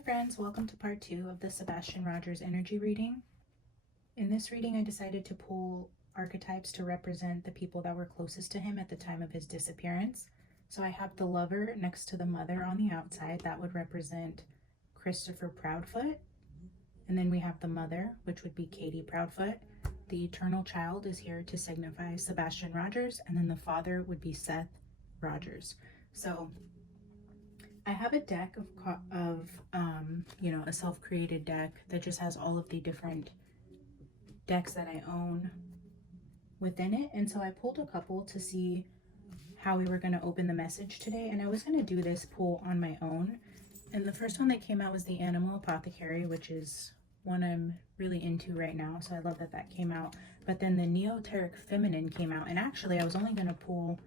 Hi friends, welcome to part 2 of the Sebastian Rogers energy reading. In this reading, I decided to pull archetypes to represent the people that were closest to him at the time of his disappearance. So I have the lover next to the mother on the outside. That would represent Christopher Proudfoot. And then we have the mother, which would be Katie Proudfoot. The eternal child is here to signify Sebastian Rogers, and then the father would be Seth Rogers. So I have a deck of a self-created deck that just has all of the different decks that I own within it. And so I pulled a couple to see how we were going to open the message today. And I was going to do this pull on my own. And the first one that came out was the Animal Apothecary, which is one I'm really into right now. So I love that that came out. But then the Neoteric Feminine came out. And actually, I was only going to pull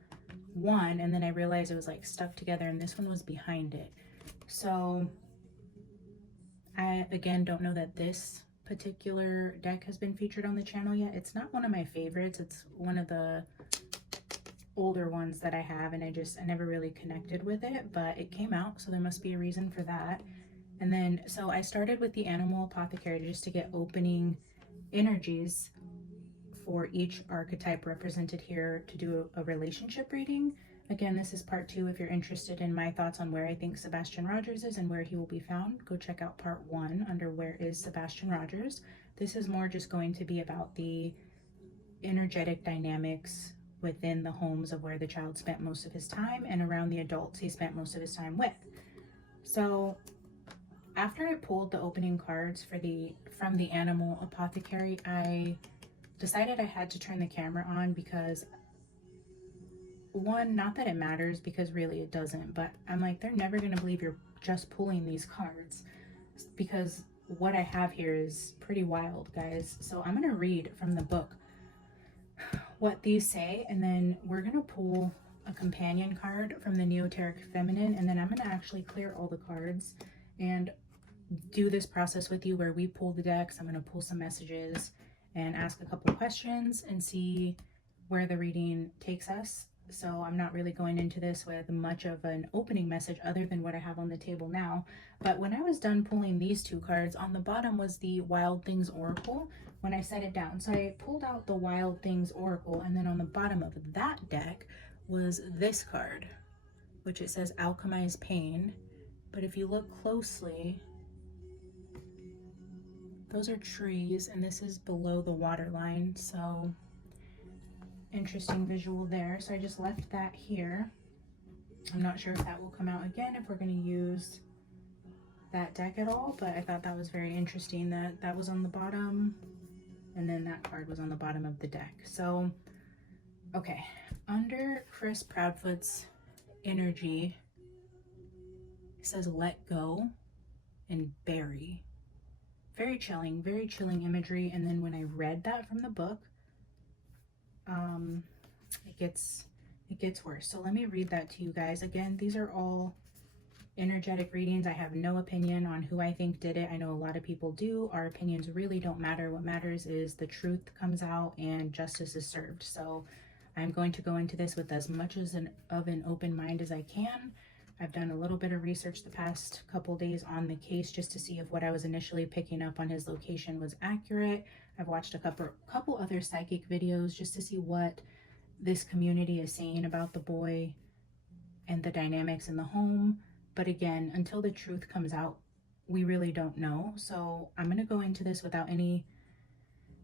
one, and then I realized it was like stuck together, and this one was behind it. So I again don't know that this particular deck has been featured on the channel yet. It's not one of my favorites. It's one of the older ones that I have, and I never really connected with it, but it came out, so there must be a reason for that. And then so I started with the Animal Apothecary just to get opening energies for each archetype represented here to do a relationship reading. Again, this is part 2. If you're interested in my thoughts on where I think Sebastian Rogers is and where he will be found, go check out part 1 under Where is Sebastian Rogers. This is more just going to be about the energetic dynamics within the homes of where the child spent most of his time and around the adults he spent most of his time with. So after I pulled the opening cards from the Animal Apothecary, I decided I had to turn the camera on because, one, not that it matters, because really it doesn't, but I'm like, they're never going to believe you're just pulling these cards, because what I have here is pretty wild, guys. So I'm going to read from the book what these say, and then we're going to pull a companion card from the Neoteric Feminine, and then I'm going to actually clear all the cards and do this process with you where we pull the decks. I'm going to pull some messages and ask a couple questions and see where the reading takes us. So I'm not really going into this with much of an opening message other than what I have on the table now. But when I was done pulling these 2 cards, on the bottom was the Wild Things Oracle when I set it down. So I pulled out the Wild Things Oracle, and then on the bottom of that deck was this card, which it says Alchemize Pain. But if you look closely, those are trees, and this is below the water line, so interesting visual there. So I just left that here. I'm not sure if that will come out again, if we're going to use that deck at all, but I thought that was very interesting that that was on the bottom, and then that card was on the bottom of the deck. So, okay, under Chris Proudfoot's energy, it says let go and bury. Very chilling imagery. And then when I read that from the book, it gets worse. So let me read that to you guys. Again, these are all energetic readings. I have no opinion on who I think did it. I know a lot of people do. Our opinions really don't matter. What matters is the truth comes out and justice is served. So I'm going to go into this with as much of an open mind as I can. I've done a little bit of research the past couple days on the case just to see if what I was initially picking up on his location was accurate. I've watched a couple other psychic videos just to see what this community is saying about the boy and the dynamics in the home. But again, until the truth comes out, we really don't know. So I'm going to go into this without any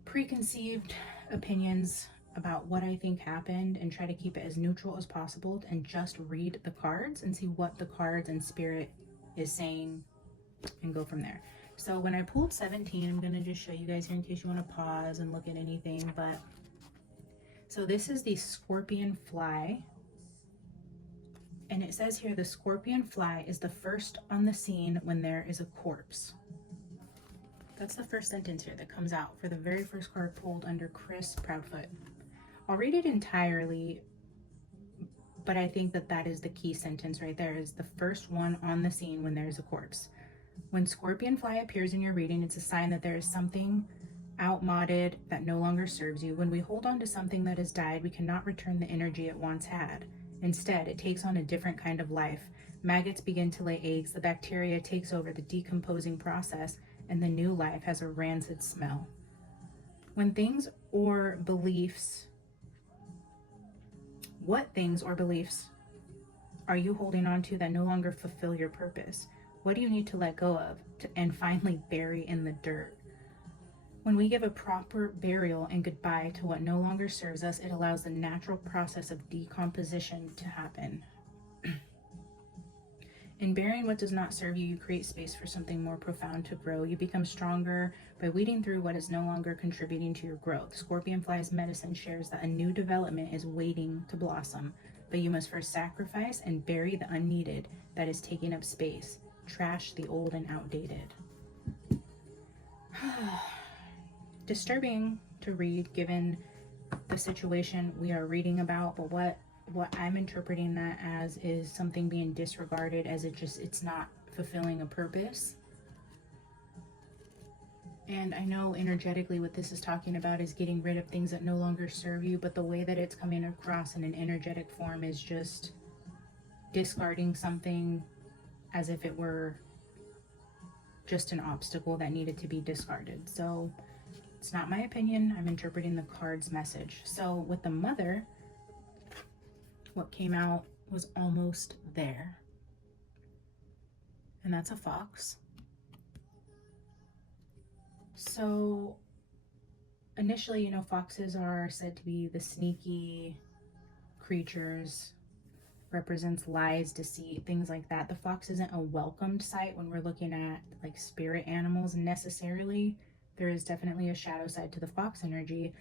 preconceived opinions about what I think happened and try to keep it as neutral as possible and just read the cards and see what the cards and spirit is saying and go from there. So when I pulled 17, I'm going to just show you guys here in case you want to pause and look at anything. But so this is the Scorpion Fly. And it says here the Scorpion Fly is the first on the scene when there is a corpse. That's the first sentence here that comes out for the very first card pulled under Chris Proudfoot. I'll read it entirely, but I think that that is the key sentence right there, is the first one on the scene when there's a corpse. When Scorpion Fly appears in your reading, it's a sign that there is something outmoded that no longer serves you. When we hold on to something that has died, we cannot return the energy it once had. Instead, it takes on a different kind of life. Maggots begin to lay eggs, the bacteria takes over the decomposing process, and the new life has a rancid smell. What things or beliefs are you holding on to that no longer fulfill your purpose? What do you need to let go of and finally bury in the dirt? When we give a proper burial and goodbye to what no longer serves us, it allows the natural process of decomposition to happen. In burying what does not serve you, you create space for something more profound to grow. You become stronger by weeding through what is no longer contributing to your growth. Scorpion Fly's medicine shares that a new development is waiting to blossom, but you must first sacrifice and bury the unneeded that is taking up space. Trash the old and outdated. Disturbing to read given the situation we are reading about, but what I'm interpreting that as is something being disregarded, as it's not fulfilling a purpose. And I know energetically what this is talking about is getting rid of things that no longer serve you, but the way that it's coming across in an energetic form is just discarding something as if it were just an obstacle that needed to be discarded. So it's not my opinion, I'm interpreting the card's message. So with the Mother, what came out was almost there. And that's a fox. So initially, foxes are said to be the sneaky creatures, represents lies, deceit, things like that. The fox isn't a welcomed sight when we're looking at like spirit animals necessarily. There is definitely a shadow side to the fox energy.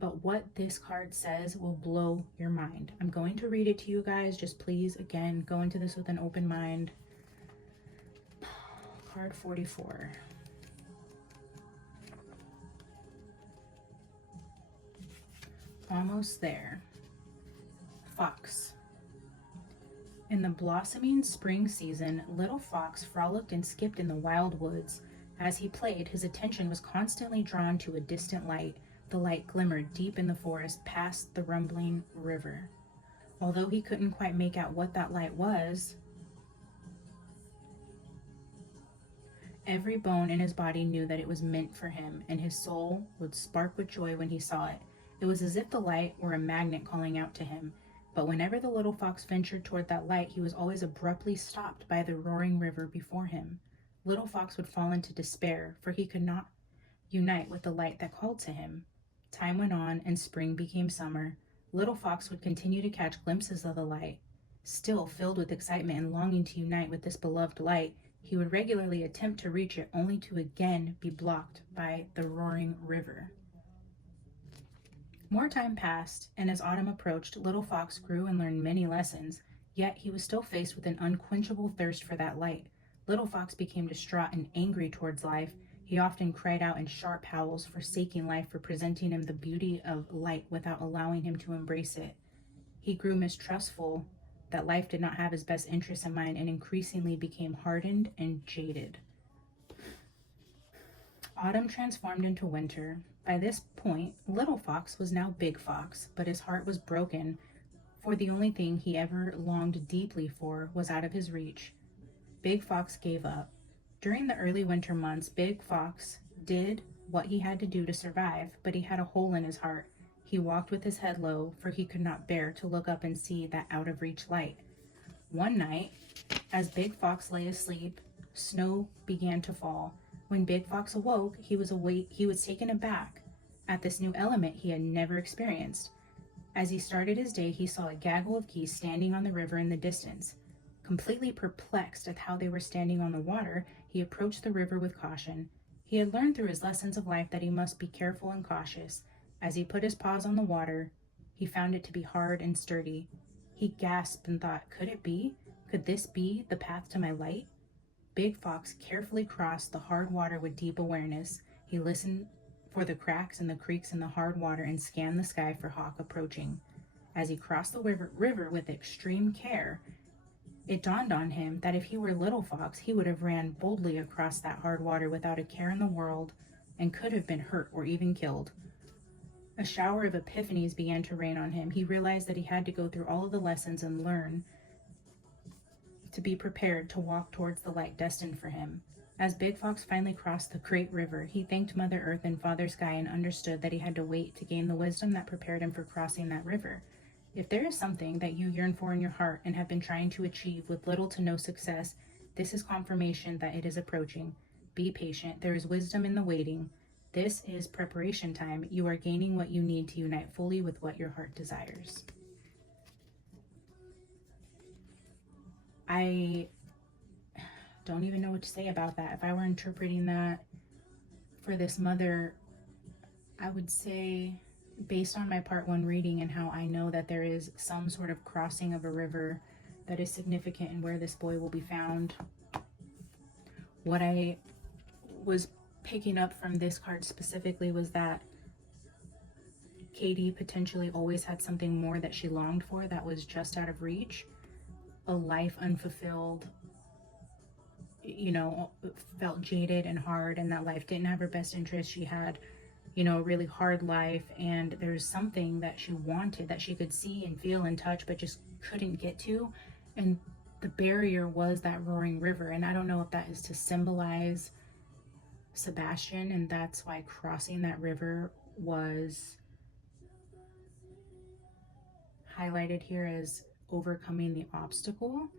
But what this card says will blow your mind. I'm going to read it to you guys. Just please, again, go into this with an open mind. Card 44. Almost there. Fox. In the blossoming spring season, little Fox frolicked and skipped in the wild woods. As he played, his attention was constantly drawn to a distant light. The light glimmered deep in the forest past the rumbling river. Although he couldn't quite make out what that light was, every bone in his body knew that it was meant for him, and his soul would spark with joy when he saw it. It was as if the light were a magnet calling out to him. But whenever the little fox ventured toward that light, he was always abruptly stopped by the roaring river before him. Little Fox would fall into despair, for he could not unite with the light that called to him. Time went on, and spring became summer. Little Fox would continue to catch glimpses of the light. Still filled with excitement and longing to unite with this beloved light, he would regularly attempt to reach it, only to again be blocked by the roaring river. More time passed, and as autumn approached, Little Fox grew and learned many lessons, yet he was still faced with an unquenchable thirst for that light. Little Fox became distraught and angry towards life. He often cried out in sharp howls, forsaking life for presenting him the beauty of light without allowing him to embrace it. He grew mistrustful that life did not have his best interests in mind and increasingly became hardened and jaded. Autumn transformed into winter. By this point, Little Fox was now Big Fox, but his heart was broken, for the only thing he ever longed deeply for was out of his reach. Big Fox gave up. During the early winter months, Big Fox did what he had to do to survive, but he had a hole in his heart. He walked with his head low, for he could not bear to look up and see that out-of-reach light. One night, as Big Fox lay asleep, snow began to fall. When Big Fox awoke, he was taken aback at this new element he had never experienced. As he started his day, he saw a gaggle of geese standing on the river in the distance. Completely perplexed at how they were standing on the water, he approached the river with caution. He had learned through his lessons of life that he must be careful and cautious. As he put his paws on the water, he found it to be hard and sturdy. He gasped and thought, could it be? Could this be the path to my light? Big Fox carefully crossed the hard water with deep awareness. He listened for the cracks and the creaks in the hard water and scanned the sky for hawk approaching. As he crossed the river with extreme care, it dawned on him that if he were Little Fox, he would have ran boldly across that hard water without a care in the world and could have been hurt or even killed. A shower of epiphanies began to rain on him. He realized that he had to go through all of the lessons and learn to be prepared to walk towards the light destined for him. As Big Fox finally crossed the great river, he thanked Mother Earth and Father Sky and understood that he had to wait to gain the wisdom that prepared him for crossing that river. If there is something that you yearn for in your heart and have been trying to achieve with little to no success, this is confirmation that it is approaching. Be patient. There is wisdom in the waiting. This is preparation time. You are gaining what you need to unite fully with what your heart desires. I don't even know what to say about that. If I were interpreting that for this mother, I would say, based on my part 1 reading and how I know that there is some sort of crossing of a river that is significant in where this boy will be found, what I was picking up from this card specifically was that Katie potentially always had something more that she longed for that was just out of reach, a life unfulfilled, you know, felt jaded and hard, and that life didn't have her best interest. She had, you know, a really hard life, and there's something that she wanted that she could see and feel and touch but just couldn't get to, and the barrier was that roaring river. And I don't know if that is to symbolize Sebastian, and that's why crossing that river was highlighted here as overcoming the obstacle.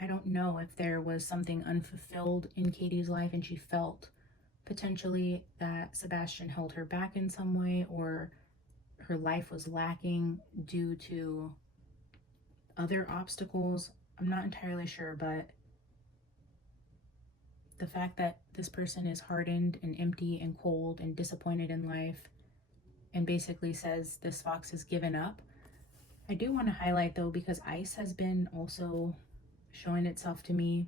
I don't know if there was something unfulfilled in Katie's life and she felt potentially that Sebastian held her back in some way, or her life was lacking due to other obstacles. I'm not entirely sure, but the fact that this person is hardened and empty and cold and disappointed in life and basically says this fox has given up. I do want to highlight though, because ice has been also showing itself to me.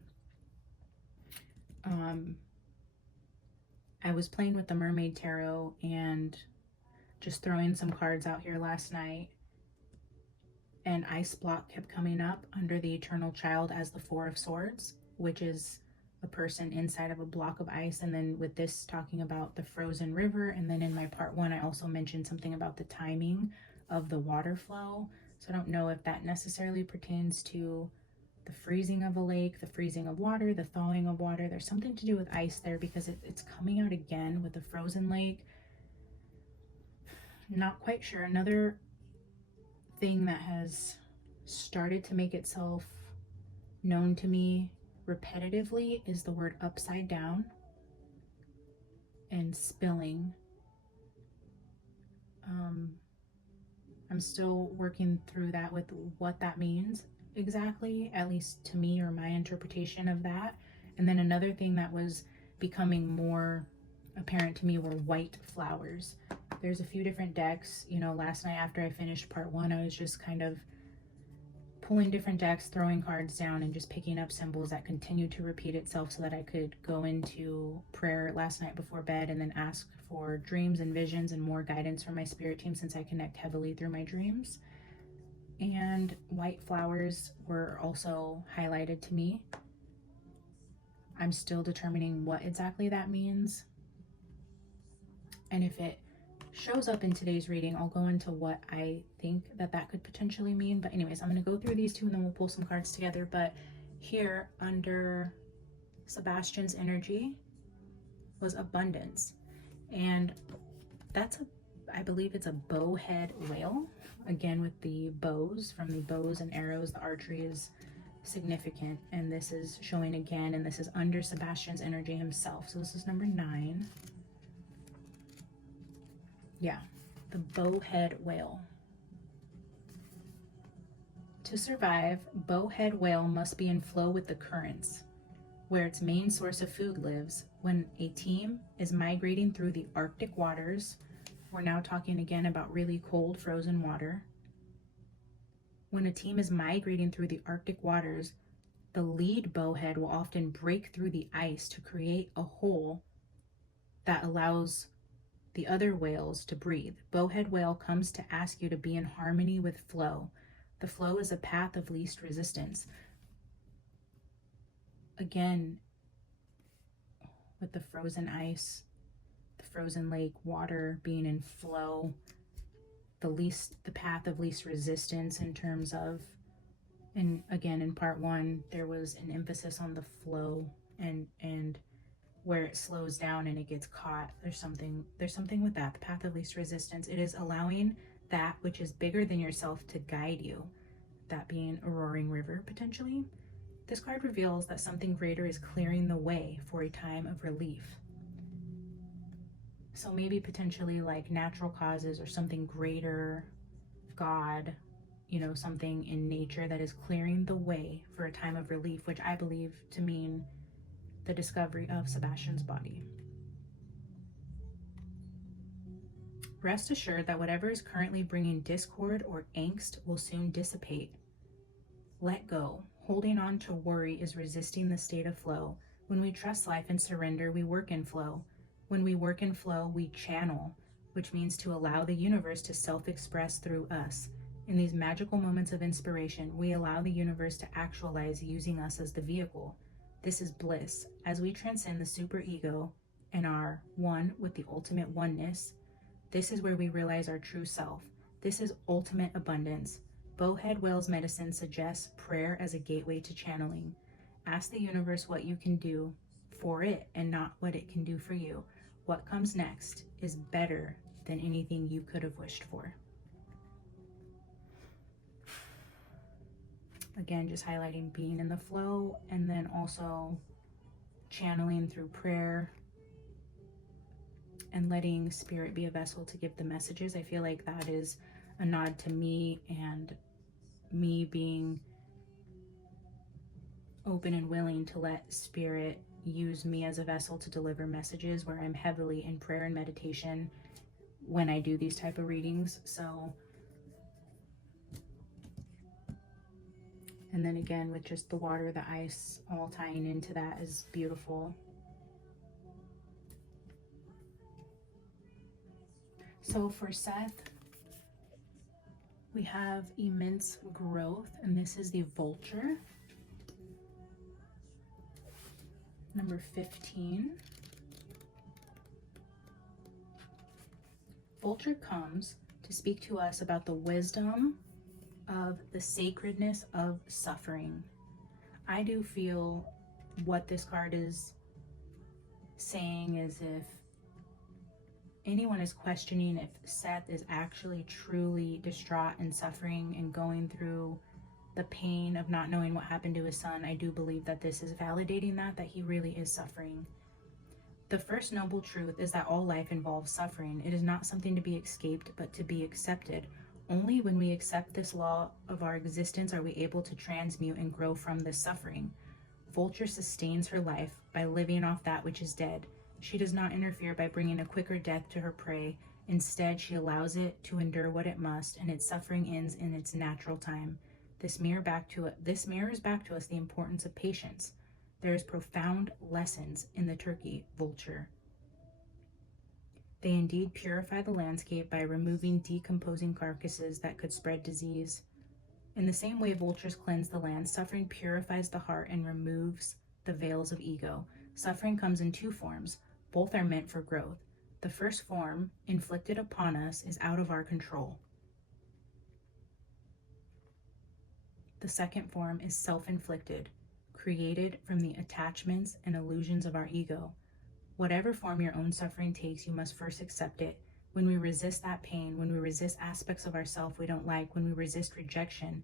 I was playing with the Mermaid Tarot and just throwing some cards out here last night, and Ice Block kept coming up under the Eternal Child as the 4 of Swords, which is a person inside of a block of ice. And then with this talking about the frozen river, and then in my part 1 I also mentioned something about the timing of the water flow. So I don't know if that necessarily pertains to the freezing of a lake, the freezing of water, the thawing of water. There's something to do with ice there, because it's coming out again with the frozen lake. Not quite sure. Another thing that has started to make itself known to me repetitively is the word upside down and spilling. I'm still working through that with what that means exactly, at least to me, or my interpretation of that. And then another thing that was becoming more apparent to me were white flowers. There's a few different decks. You know, last night after I finished part 1, I was just kind of pulling different decks, throwing cards down, and just picking up symbols that continued to repeat itself so that I could go into prayer last night before bed and then ask for dreams and visions and more guidance from my spirit team, since I connect heavily through my dreams. And white flowers were also highlighted to me. I'm still determining what exactly that means. And if it shows up in today's reading, I'll go into what I think that could potentially mean. But anyways, I'm going to go through these 2 and then we'll pull some cards together. But here under Sebastian's energy was abundance. And that's I believe it's a bowhead whale. Again, with the bows, from the bows and arrows, the archery is significant. And this is showing again, and this is under Sebastian's energy himself. So this is number 9. Yeah, the bowhead whale. To survive, bowhead whale must be in flow with the currents, where its main source of food lives. When a team is migrating through the Arctic waters, we're now talking again about really cold, frozen water. When a team is migrating through the Arctic waters, the lead bowhead will often break through the ice to create a hole that allows the other whales to breathe. Bowhead whale comes to ask you to be in harmony with flow. The flow is a path of least resistance. Again, with the frozen ice, the frozen lake, water being in flow, the path of least resistance in terms of And again, in part 1, there was an emphasis on the flow and where it slows down and it gets caught. There's something with that. The path of least resistance. It is allowing that which is bigger than yourself to guide you. That being a roaring river, potentially. This card reveals that something greater is clearing the way for a time of relief. So maybe potentially like natural causes or something greater, God, you know, something in nature that is clearing the way for a time of relief, which I believe to mean the discovery of Sebastian's body. Rest assured that whatever is currently bringing discord or angst will soon dissipate. Let go. Holding on to worry is resisting the state of flow. When we trust life and surrender, we work in flow. When we work in flow, we channel, which means to allow the universe to self-express through us. In these magical moments of inspiration, we allow the universe to actualize using us as the vehicle. This is bliss. As we transcend the superego and are one with the ultimate oneness, this is where we realize our true self. This is ultimate abundance. Bowhead Whale's medicine suggests prayer as a gateway to channeling. Ask the universe what you can do for it and not what it can do for you. What comes next is better than anything you could have wished for. Again, just highlighting being in the flow and then also channeling through prayer and letting spirit be a vessel to give the messages. I feel like that is a nod to me and me being open and willing to let spirit use me as a vessel to deliver messages, where I'm heavily in prayer and meditation when I do these type of readings. So, and then again with just the water, the ice, all tying into that is beautiful. So for Seth, we have immense growth, and this is the Vulture, number 15. Vulture comes to speak to us about the wisdom of the sacredness of suffering. I do feel what this card is saying is if anyone is questioning if Seth is actually truly distraught and suffering and going through the pain of not knowing what happened to his son, I do believe that this is validating that he really is suffering. The first noble truth is that all life involves suffering. It is not something to be escaped, but to be accepted. Only when we accept this law of our existence are we able to transmute and grow from this suffering. Vulture sustains her life by living off that which is dead. She does not interfere by bringing a quicker death to her prey. Instead, she allows it to endure what it must, and its suffering ends in its natural time. This mirrors back to us the importance of patience. There is profound lessons in the turkey vulture. They indeed purify the landscape by removing decomposing carcasses that could spread disease. In the same way vultures cleanse the land, suffering purifies the heart and removes the veils of ego. Suffering comes in two forms. Both are meant for growth. The first form, inflicted upon us, is out of our control. The second form is self-inflicted, created from the attachments and illusions of our ego. Whatever form your own suffering takes, you must first accept it. When we resist that pain, when we resist aspects of ourselves we don't like, when we resist rejection,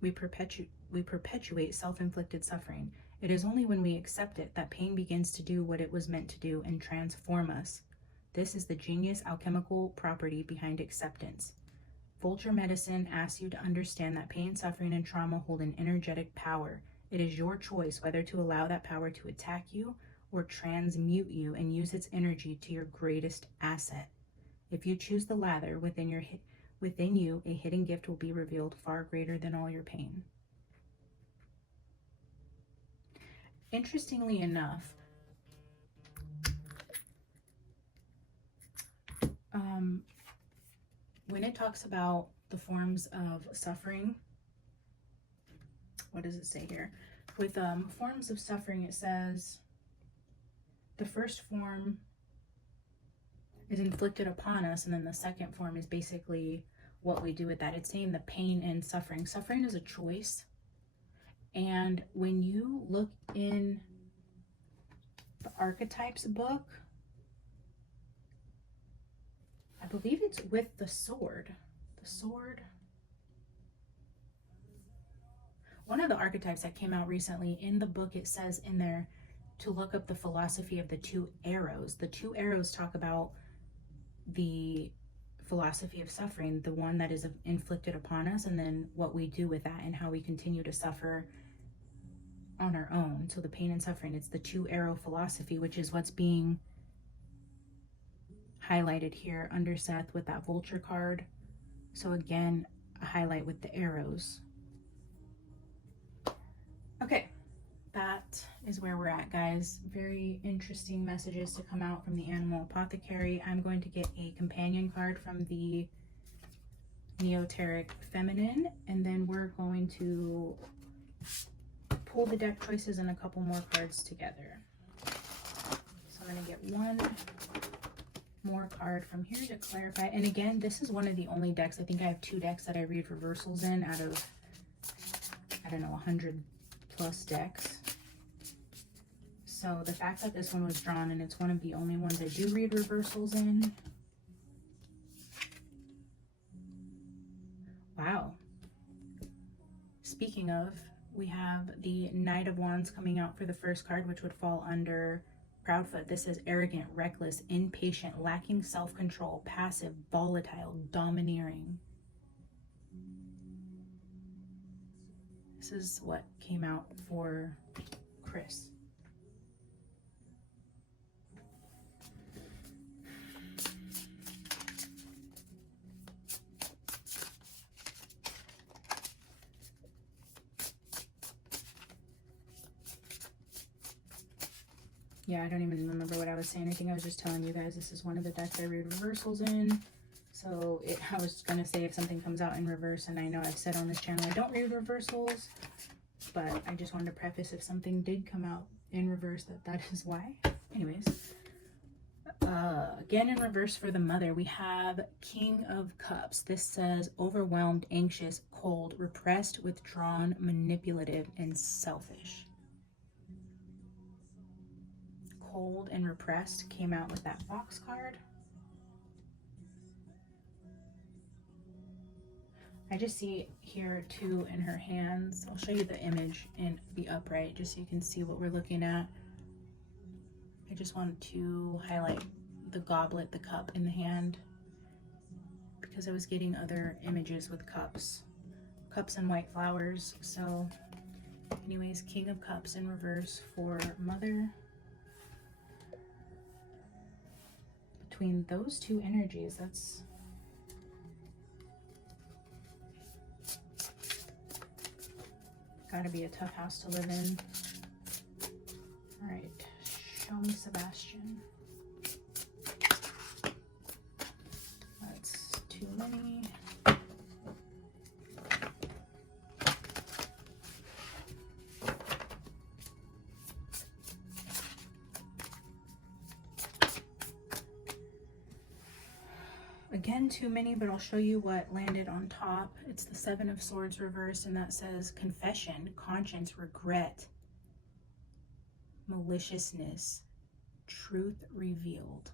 we perpetuate self-inflicted suffering. It is only when we accept it that pain begins to do what it was meant to do and transform us. This is the genius alchemical property behind acceptance. Vulture medicine asks you to understand that pain, suffering, and trauma hold an energetic power. It is your choice whether to allow that power to attack you or transmute you and use its energy to your greatest asset. If you choose the latter, within you, a hidden gift will be revealed far greater than all your pain. Interestingly enough, when it talks about the forms of suffering, what does it say here? With forms of suffering, it says the first form is inflicted upon us, and then the second form is basically what we do with that. It's saying the pain and suffering. Suffering is a choice. And when you look in the Archetypes book, I believe it's with the sword. The sword. One of the archetypes that came out recently, in the book it says in there to look up the philosophy of the two arrows. The two arrows talk about the philosophy of suffering, the one that is inflicted upon us, and then what we do with that and how we continue to suffer on our own. So the pain and suffering, it's the two arrow philosophy, which is what's being highlighted here under Seth with that Vulture card. So again, a highlight with the arrows. Okay, that is where we're at, guys. Very interesting messages to come out from the Animal Apothecary. I'm going to get a companion card from the Neoteric Feminine, and then we're going to pull the deck choices and a couple more cards together. So I'm going to get one more card from here to clarify. And again, this is one of the only decks, I think I have 2 decks that I read reversals in out of, I don't know, 100 plus decks. So the fact that this one was drawn and it's one of the only ones I do read reversals in. Wow. Speaking of, we have the Knight of Wands coming out for the first card, which would fall under Proudfoot. This is arrogant, reckless, impatient, lacking self-control, passive, volatile, domineering. This is what came out for Chris. Yeah, I don't even remember what I was saying. I think I was just telling you guys this is one of the decks I read reversals in. So I was going to say if something comes out in reverse, and I know I've said on this channel I don't read reversals, but I just wanted to preface if something did come out in reverse that is why. Anyways, again in reverse for the Mother, we have King of Cups. This says overwhelmed, anxious, cold, repressed, withdrawn, manipulative, and selfish. Cold and repressed came out with that box card. I just see here 2 in her hands. I'll show you the image in the upright just so you can see what we're looking at. I just wanted to highlight the goblet, the cup in the hand, because I was getting other images with cups and white flowers. So anyways, King of Cups in reverse for Mother. Between those 2 energies, that's gotta be a tough house to live in. All right, show me Sebastian. That's too many. Again, too many, but I'll show you what landed on top. It's the 7 of Swords reversed, and that says confession, conscience, regret, maliciousness, truth revealed.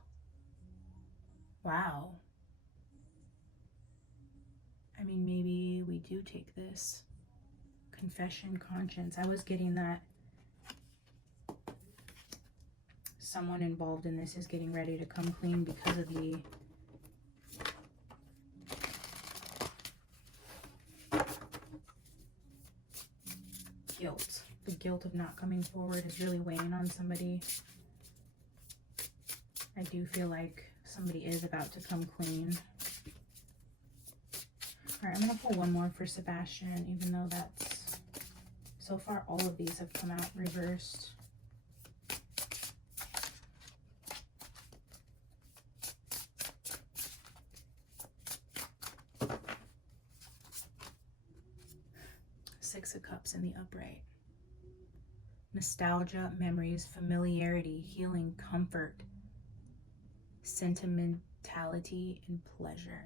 Wow. I mean, maybe we do take this. Confession, conscience. I was getting that someone involved in this is getting ready to come clean because of the guilt. The guilt of not coming forward is really weighing on somebody. I do feel like somebody is about to come clean. All right, I'm going to pull one more for Sebastian, even though that's, so far all of these have come out reversed. Six of Cups in the upright. Nostalgia, memories, familiarity, healing, comfort, sentimentality and pleasure.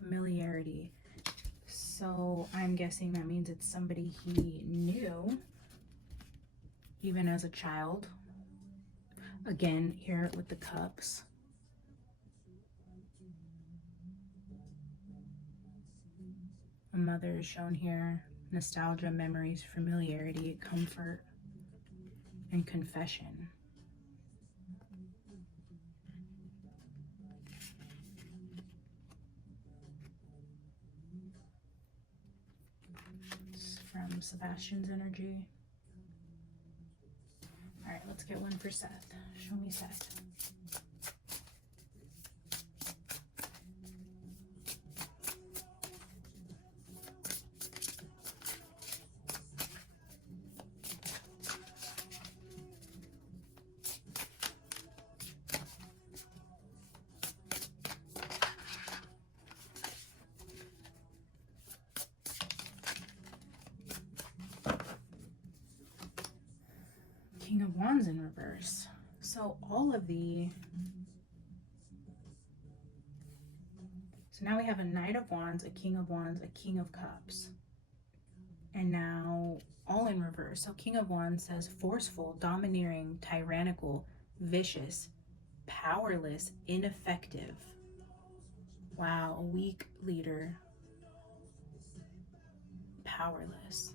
Familiarity. So I'm guessing that means it's somebody he knew even as a child. Again, here with the cups. A mother is shown here. Nostalgia, memories, familiarity, comfort, and confession. It's from Sebastian's energy. All right, let's get one for Seth. Show me Seth. King of Wands in reverse. So all of the... So now we have a Knight of Wands, a King of Wands, a King of Cups. And now all in reverse. So King of Wands says forceful, domineering, tyrannical, vicious, powerless, ineffective. Wow, a weak leader. Powerless.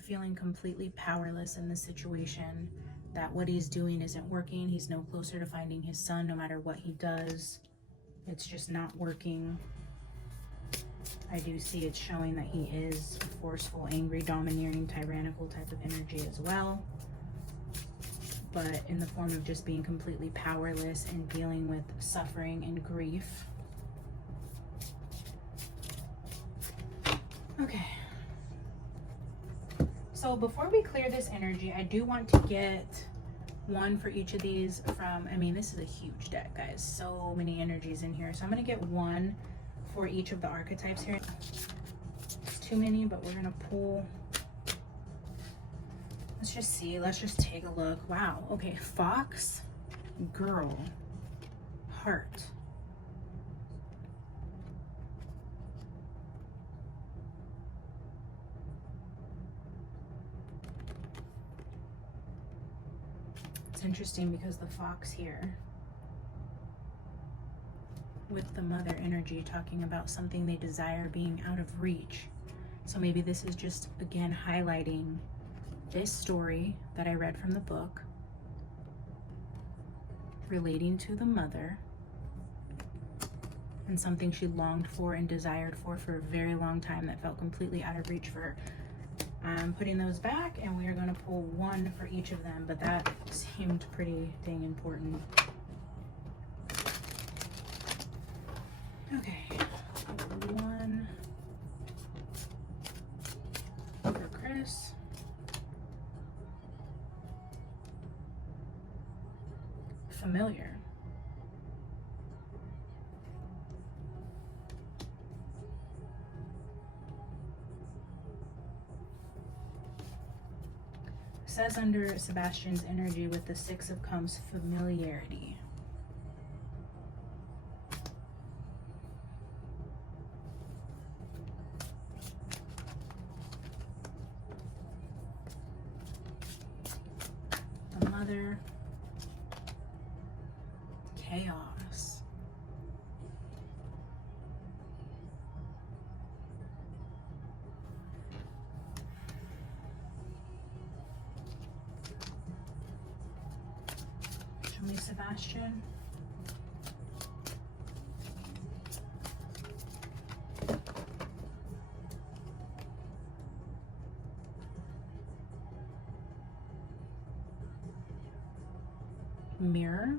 Feeling completely powerless in the situation, that what he's doing isn't working. He's no closer to finding his son no matter what he does. It's just not working. I do see it's showing that he is forceful, angry, domineering, tyrannical type of energy as well. But in the form of just being completely powerless and dealing with suffering and grief. Okay. So before we clear this energy, I do want to get one for each of these from, I mean, this is a huge deck, guys. So many energies in here. So I'm going to get one for each of the archetypes here. It's too many, but we're going to pull. Let's just see. Let's just take a look. Wow. Okay. Fox, girl, heart. It's interesting because the fox here with the mother energy talking about something they desire being out of reach. So maybe this is just, again, highlighting this story that I read from the book relating to the mother and something she longed for and desired for a very long time that felt completely out of reach for her. I'm putting those back and we are going to pull one for each of them, but that seemed pretty dang important. Okay, one for Chris. Familiar. Says under Sebastian's energy with the Six of Cups, familiarity. The mother, chaos. Show me Sebastian. Mirror.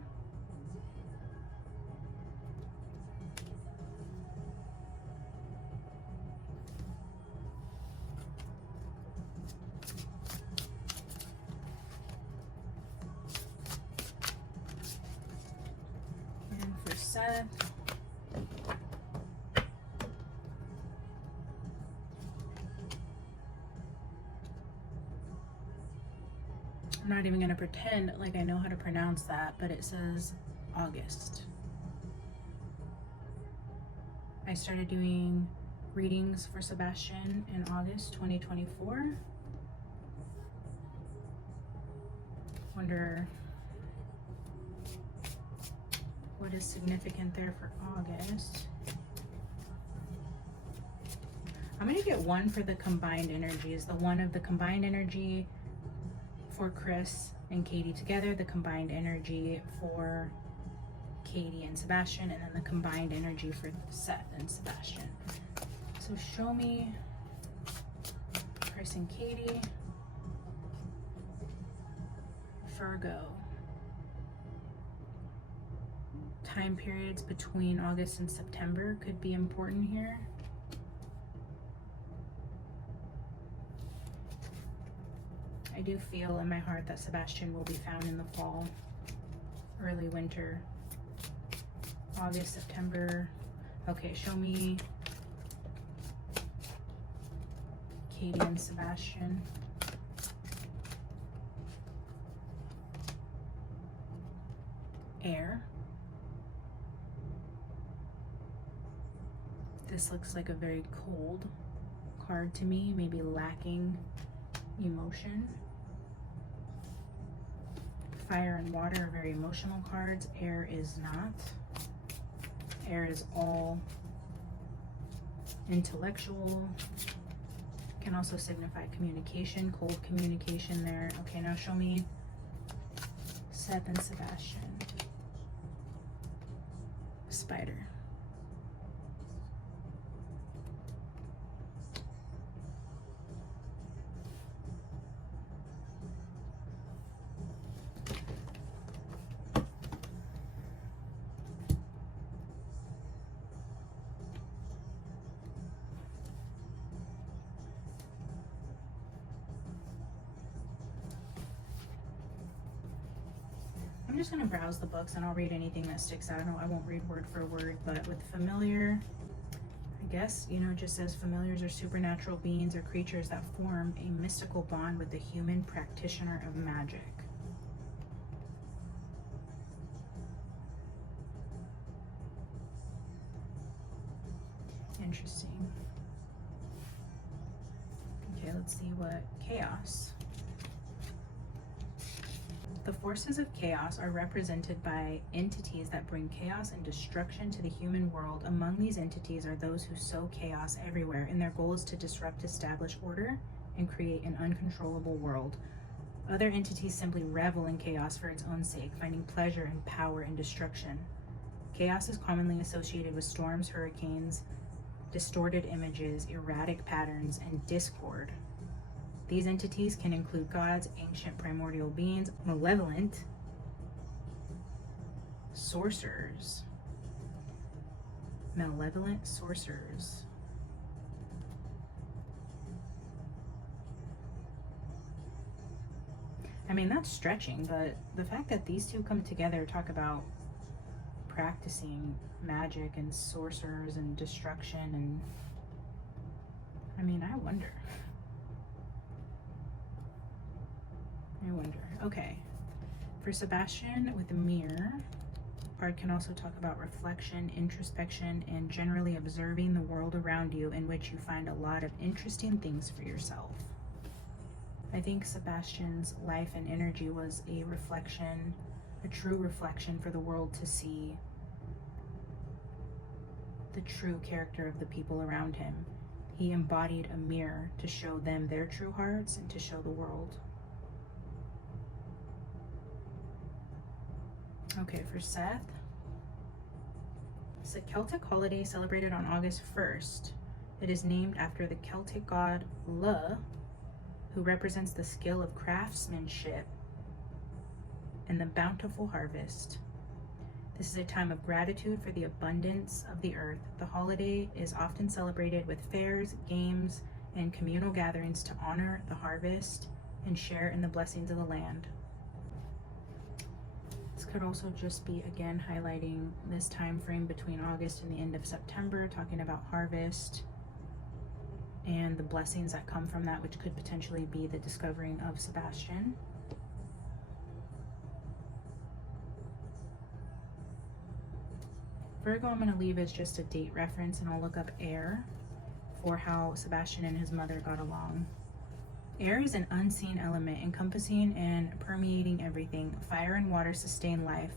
And for Seth, not even gonna pretend like I know how to pronounce that, but it says August. I started doing readings for Sebastian in August 2024. Wonder what is significant there for August. I'm gonna get one for the combined energies. The one of the combined energy for Chris and Katie together, the combined energy for Katie and Sebastian, and then the combined energy for Seth and Sebastian. So show me Chris and Katie. Virgo. Time periods between August and September could be important here. I do feel in my heart that Sebastian will be found in the fall, early winter, August, September. Okay, show me Katie and Sebastian. Air. This looks like a very cold card to me, maybe lacking emotion. Fire and water are very emotional cards. Air is not. Air is all intellectual. Can also signify communication, cold communication there. Okay, now show me Seth and Sebastian. Spider. I'm just going to browse the books and I'll read anything that sticks out. I won't read word for word, but with familiar, I guess, you know, it just says familiars are supernatural beings or creatures that form a mystical bond with the human practitioner of magic. Interesting. Okay, let's see what chaos. The forces of chaos are represented by entities that bring chaos and destruction to the human world. Among these entities are those who sow chaos everywhere, and their goal is to disrupt established order and create an uncontrollable world. Other entities simply revel in chaos for its own sake, finding pleasure in power and destruction. Chaos is commonly associated with storms, hurricanes, distorted images, erratic patterns, and discord. These entities can include gods, ancient primordial beings, malevolent, sorcerers, malevolent sorcerers. I mean, that's stretching, but the fact that these two come together, talk about practicing magic and sorcerers and destruction, and I mean, I wonder. Okay, for Sebastian with the mirror, card can also talk about reflection, introspection, and generally observing the world around you, in which you find a lot of interesting things for yourself. I think Sebastian's life and energy was a reflection, a true reflection for the world to see the true character of the people around him. He embodied a mirror to show them their true hearts and to show the world. Okay, for Seth, it's a Celtic holiday celebrated on August 1st. It is named after the Celtic god Lu, who represents the skill of craftsmanship and the bountiful harvest. This is a time of gratitude for the abundance of the earth. The holiday is often celebrated with fairs, games, and communal gatherings to honor the harvest and share in the blessings of the land. This could also just be, again, highlighting this time frame between August and the end of September, talking about harvest and the blessings that come from that, which could potentially be the discovering of Sebastian. Virgo I'm going to leave as just a date reference, and I'll look up air for how Sebastian and his mother got along. Air is an unseen element encompassing and permeating everything. Fire and water sustain life,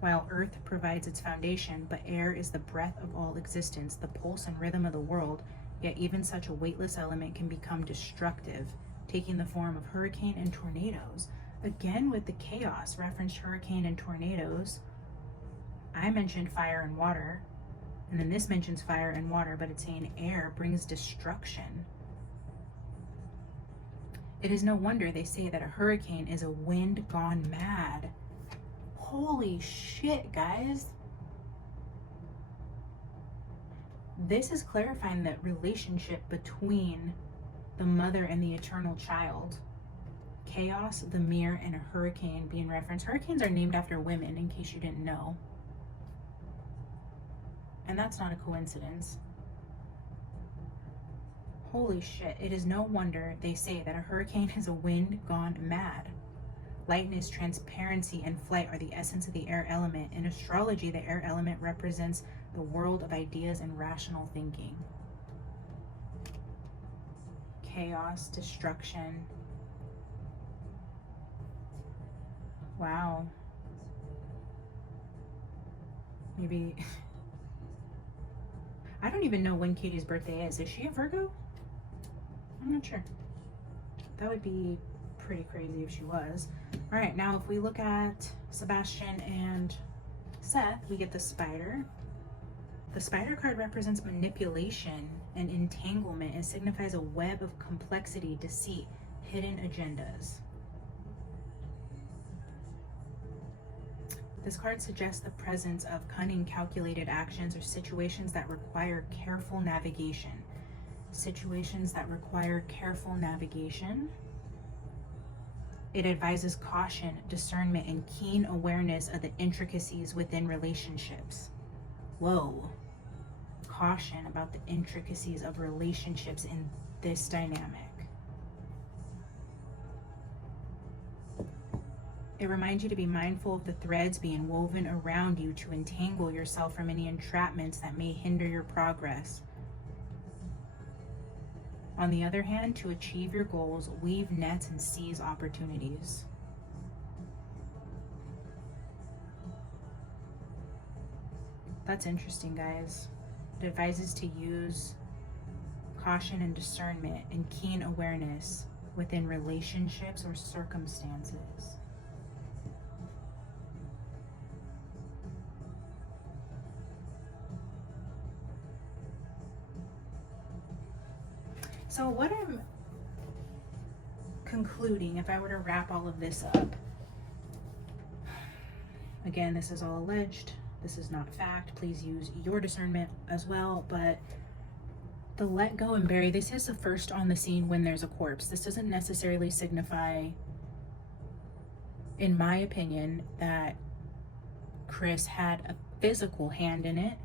while earth provides its foundation, but air is the breath of all existence, the pulse and rhythm of the world. Yet even such a weightless element can become destructive, taking the form of hurricane and tornadoes. Again, with the chaos, referenced hurricane and tornadoes. I mentioned fire and water, and then this mentions fire and water, but it's saying air brings destruction. It is no wonder they say that a hurricane is a wind gone mad. Holy shit, guys. This is clarifying the relationship between the mother and the eternal child. Chaos, the mirror, and a hurricane being referenced. Hurricanes are named after women, in case you didn't know. And that's not a coincidence. Holy shit, it is no wonder they say that a hurricane is a wind gone mad. Lightness, transparency, and flight are the essence of the air element. In astrology, the air element represents the world of ideas and rational thinking. Chaos, destruction. Wow. Maybe... I don't even know when Katie's birthday is. Is she a Virgo? I'm not sure. That would be pretty crazy if she was. All right, now if we look at Sebastian and Seth, we get the spider. The spider card represents manipulation and entanglement. It signifies a web of complexity, deceit, hidden agendas. This card suggests the presence of cunning, calculated actions or situations that require careful navigation. Situations that require careful navigation. It advises caution, discernment, and keen awareness of the intricacies within relationships. Whoa. Caution about the intricacies of relationships in this dynamic. It reminds you to be mindful of the threads being woven around you to entangle yourself from any entrapments that may hinder your progress. On the other hand, to achieve your goals, weave nets and seize opportunities. That's interesting, guys. It advises to use caution and discernment and keen awareness within relationships or circumstances. So what I'm concluding, if I were to wrap all of this up, again, this is all alleged, this is not fact, please use your discernment as well, but the let go and bury, this is the first on the scene when there's a corpse. This doesn't necessarily signify, in my opinion, that Chris had a physical hand in it.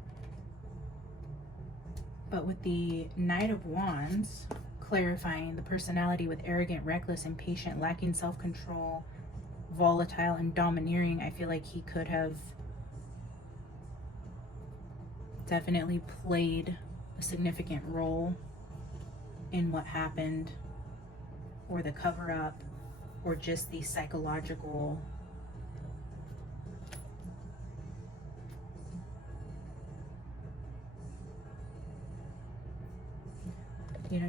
But with the Knight of Wands, clarifying the personality with arrogant, reckless, impatient, lacking self-control, volatile, and domineering, I feel like he could have definitely played a significant role in what happened, or the cover-up, or just the psychological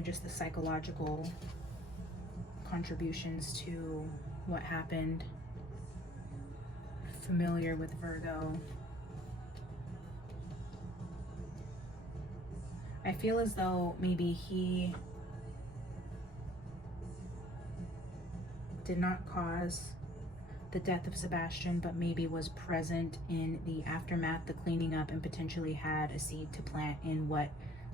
just the psychological contributions to what happened. Familiar with Virgo. I feel as though maybe he did not cause the death of Sebastian, but maybe was present in the aftermath, the cleaning up, and potentially had a seed to plant in what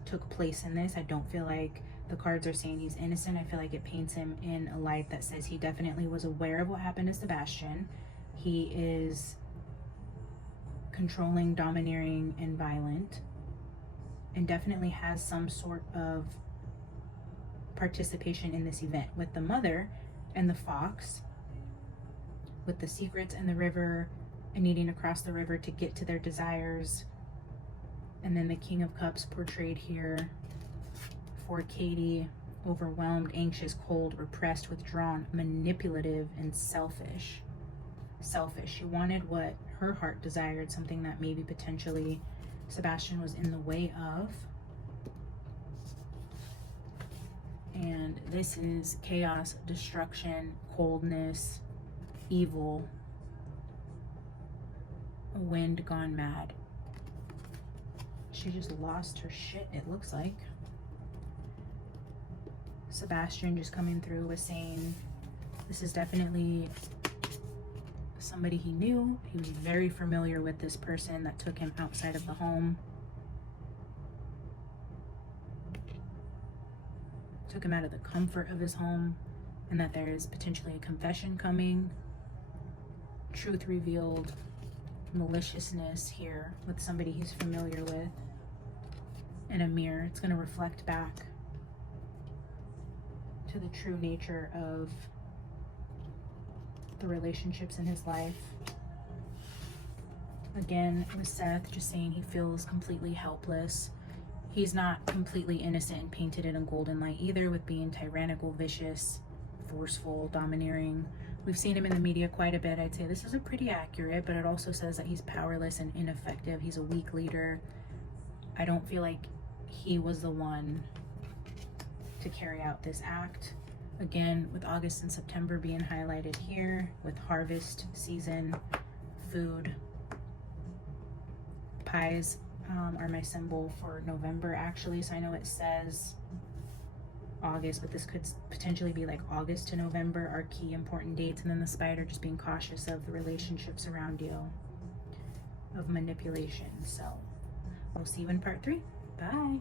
took place in this. I don't feel like the cards are saying he's innocent. I feel like it paints him in a light that says he definitely was aware of what happened to Sebastian. He is controlling, domineering, and violent, and definitely has some sort of participation in this event with the mother and the fox, with the secrets and the river and needing to cross the river to get to their desires, And then the King of Cups portrayed here for Katie, overwhelmed, anxious, cold, repressed, withdrawn, manipulative, and selfish. Selfish. She wanted what her heart desired, something that maybe potentially Sebastian was in the way of. And this is chaos, destruction, coldness, evil, a wind gone mad. She just lost her shit, it looks like. Sebastian just coming through was saying this is definitely somebody he knew. He was very familiar with this person that took him outside of the home. Took him out of the comfort of his home, and that there is potentially a confession coming, truth revealed, maliciousness here with somebody he's familiar with, and a mirror. It's going to reflect back to the true nature of the relationships in his life. Again, with Seth just saying he feels completely helpless. He's not completely innocent and painted in a golden light either, with being tyrannical, vicious, forceful, domineering. We've seen him in the media quite a bit. I'd say this is a pretty accurate, but it also says that he's powerless and ineffective. He's a weak leader. I don't feel like he was the one to carry out this act. Again, with August and September being highlighted here, with harvest season, food, pies are my symbol for November actually, so I know it says August, but this could potentially be like August to November are key important dates. And then the spider just being cautious of the relationships around you, of manipulation. So we'll see you in part 3. Bye.